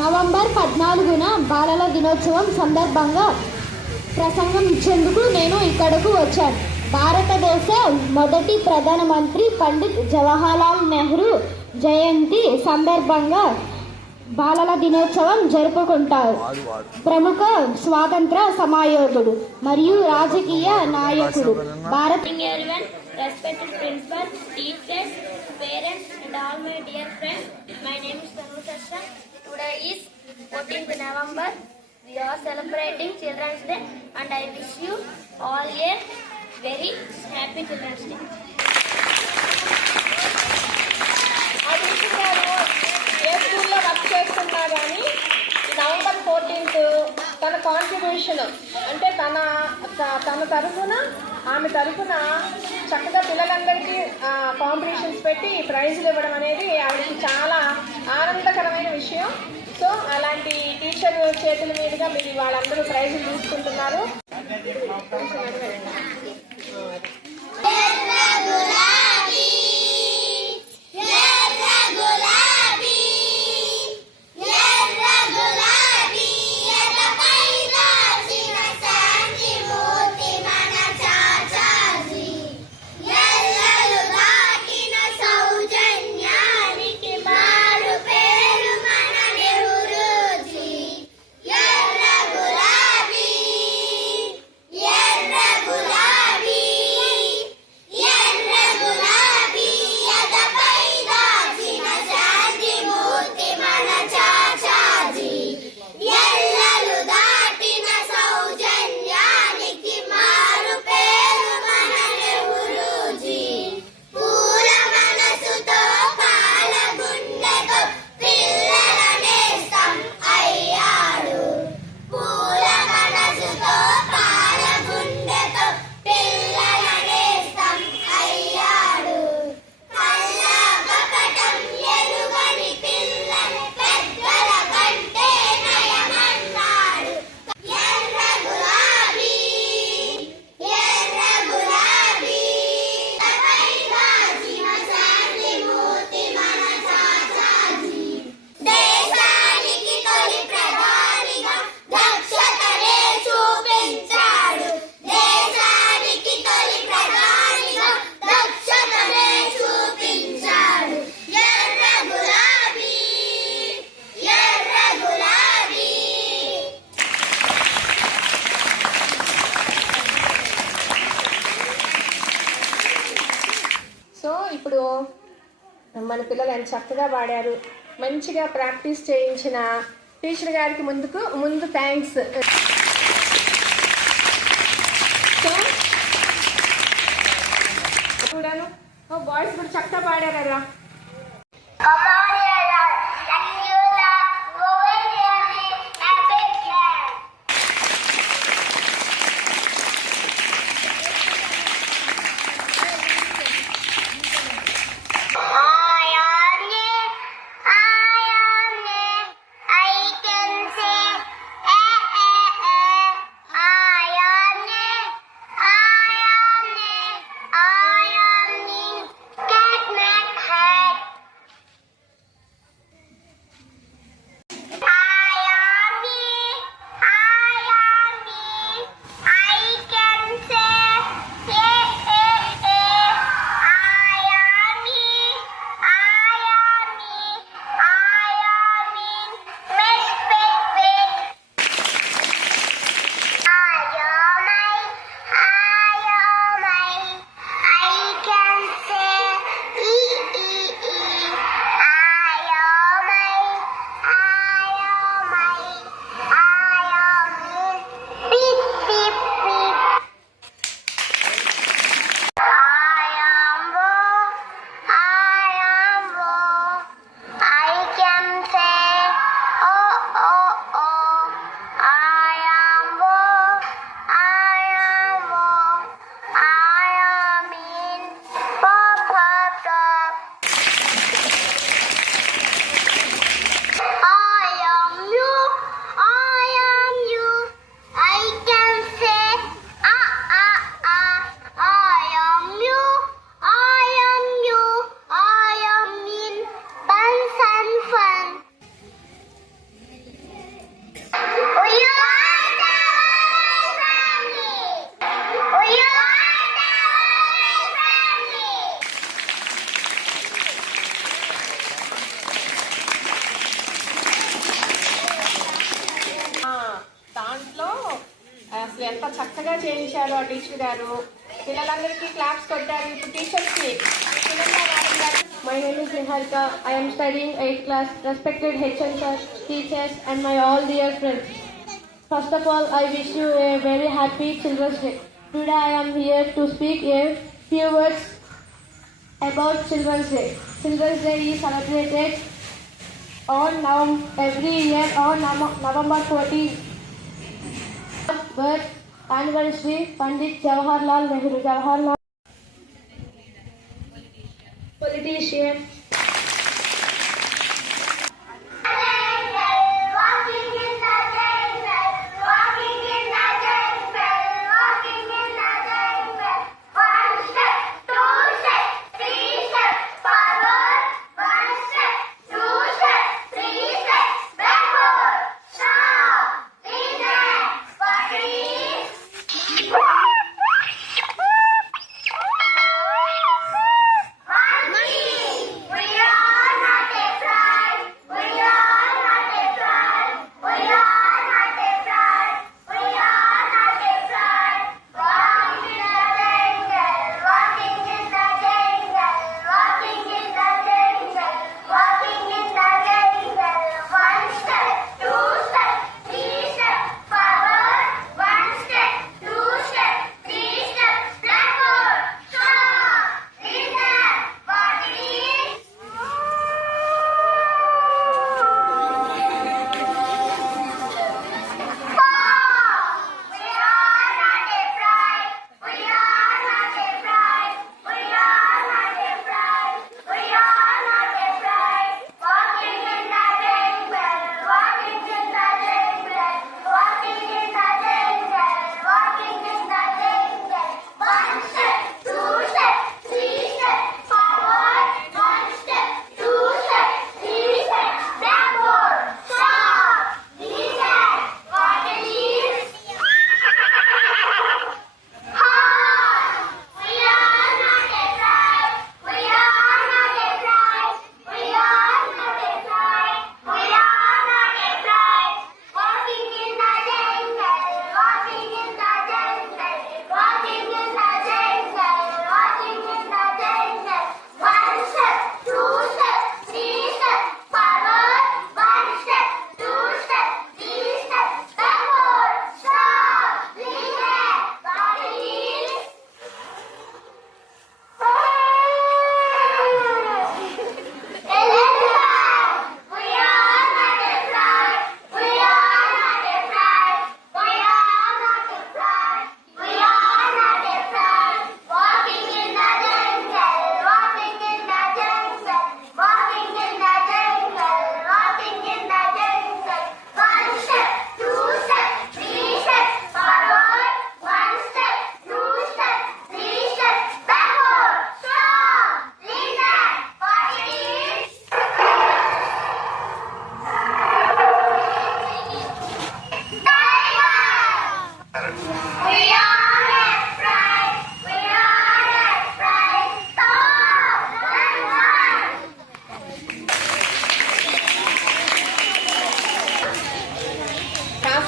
November పద్నాలుగున బాలల దినోత్సవం సందర్భంగా ప్రసంగం ఇచ్చేందుకు నేను ఇక్కడకు వచ్చాను భారతదేశ మొదటి ప్రధానమంత్రి పండిత్ జవహర్లాల్ నెహ్రూ జయంతి సందర్భంగా బాలల దినోత్సవం జరుపుకుంటారు ప్రముఖ స్వాతంత్ర సమాయోగుడు మరియు రాజకీయ నాయకుడు Bharat respected principal, teachers, parents and all my dear friends. My name is Tanu Sasha. Today is 14th November. We are celebrating Children's Day and I wish you all a very happy Children's Day. Abhish గారు ఏ స్కూల్లో work చేస్తున్నా కానీ November fourteenth తన contribution అంటే తన త- తన తరఫున ఆమె తరఫున చక్కగా పిల్లలందరికీ కాంపిటీషన్స్ పెట్టి ప్రైజులు ఇవ్వడం అనేది ఆవిడకి చాలా ఆనందకరమైన విషయం. సో అలాంటి టీచర్ చేతుల మీదుగా మీరు వాళ్ళందరూ ప్రైజులు తీసుకుంటున్నారు. చక్కగా పాడారు. మంచిగా ప్రాక్టీస్ చేయించిన టీచర్ గారికి ముందుకు ముందు థ్యాంక్స్ సో కూడాను బాయ్స్ కూడా చక్కగా పాడారా చక్కగా చేయించారు ఆ టీచర్ గారు పిల్లలందరికీ క్లాప్స్ కొట్టారు ఇప్పుడు టీచర్స్కి my name is Niharika I'm studying eighth class respected HM sir teachers and my all dear friends first of all I wish you a very happy children's day today I'm here to speak a few words about Children's Day. Children's Day is celebrated on November, every year on November 14th. But आनवर Shri Pandit Jawaharlal Nehru Jawaharlal politician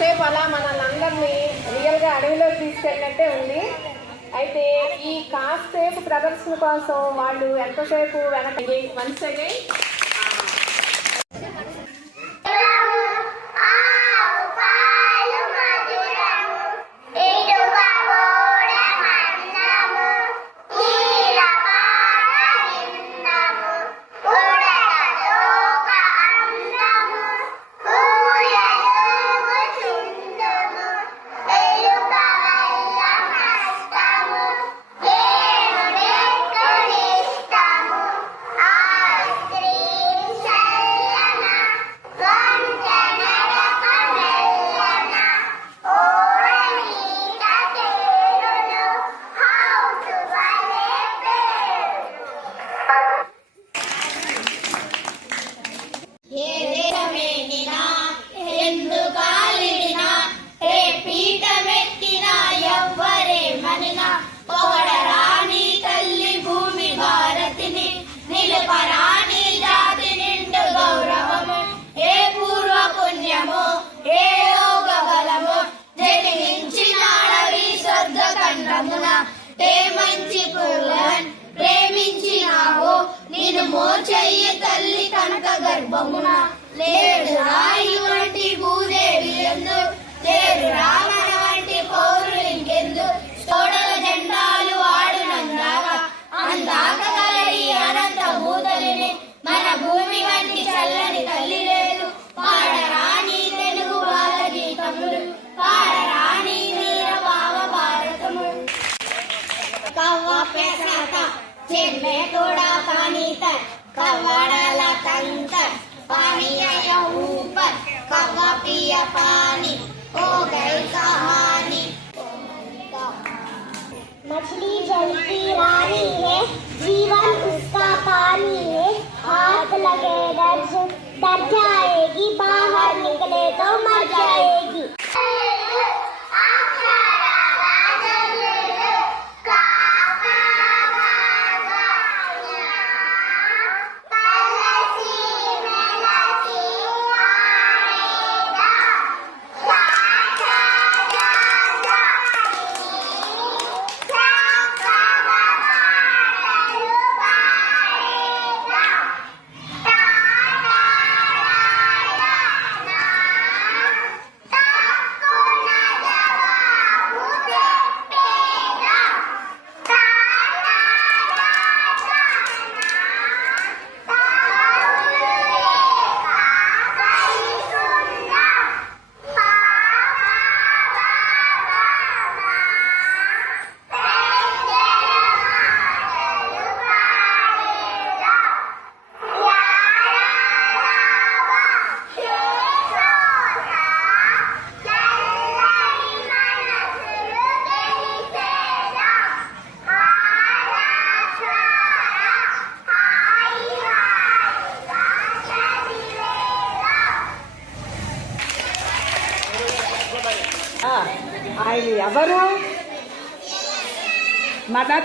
కాసేపు అలా మనల్ని అందరినీ రియల్గా అడవిలో తీసుకెళ్ళినట్టే ఉంది. అయితే ఈ కాసేపు ప్రదర్శన కోసం వాళ్ళు ఎంతసేపు వెనక వన్స్ అగైన్ తల్లి భూమి భారతిని నిలపరాని జాతి నిండు గౌరవము. ఏ పూర్వ పుణ్యము ఏ యోగ బలము జనించిన అడవి స్వర్గ ఖండమున ఏ పుల్లన్ ప్రేమించినావు నేను మోచయ్య తల్లి కనక గర్భమున. లేడు రాయి వంటి భూదేవి ఎందు లేడు రామ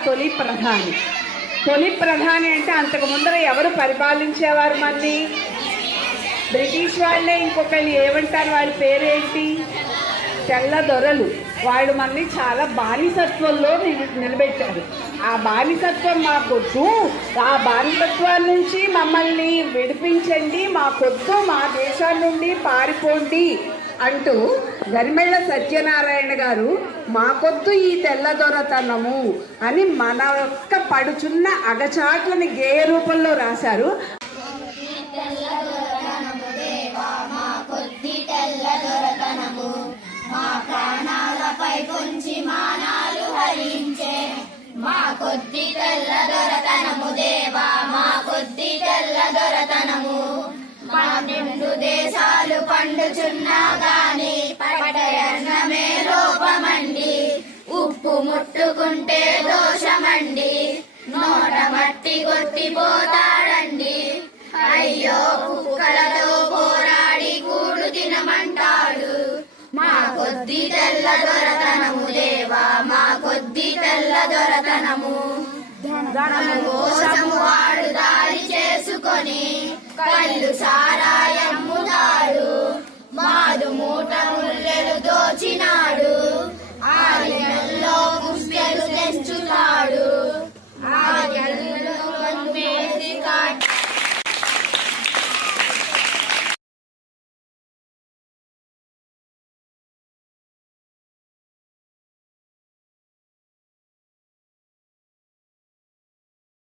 తొలి ప్రధాని. తొలి ప్రధాని అంటే అంతకు ముందర ఎవరు పరిపాలించేవారు మళ్ళీ? బ్రిటిష్ వాళ్ళే ఇంకొకళ్ళు ఏమంటారు? వాళ్ళ పేరేంటి? తెల్ల దొరలు. వాళ్ళు మనల్ని చాలా బానిసత్వంలో నిలబెట్టారు ఆ బానిసత్వం మాకొద్దు ఆ బానిసత్వం నుంచి మమ్మల్ని విడిపించండి. మాకొద్దు మా దేశం నుండి పారిపోండి. అంటూ గరిమెళ్ళ సత్యనారాయణ గారు మాకొద్దు ఈ తెల్లదొరతనము అని మన యొక్క పడుచున్న అగచాట్లని గేయ రూపంలో రాశారు. మా ప్రాణాలు దేశాలు గాని లోపమండి. ఉప్పు ముట్టుకుంటే దోషమండి. నోట మట్టి కొట్టిపోతాడండి. అయ్యో కుక్కలతో పోరాడి కూడు తినమంటాడు. మా కొద్ది తెల్ల దొరతనము దేవా మా కొద్ది తెల్ల దొరతనము. కోసము వాడు దారి చేసుకొని కళ్ళు సారాయమ్ముతాడు. మాదు మూట ముల్లెలు దోచినాడు. ఆయనలో ముస్తెలు తెంచుతాడు ఆయనలో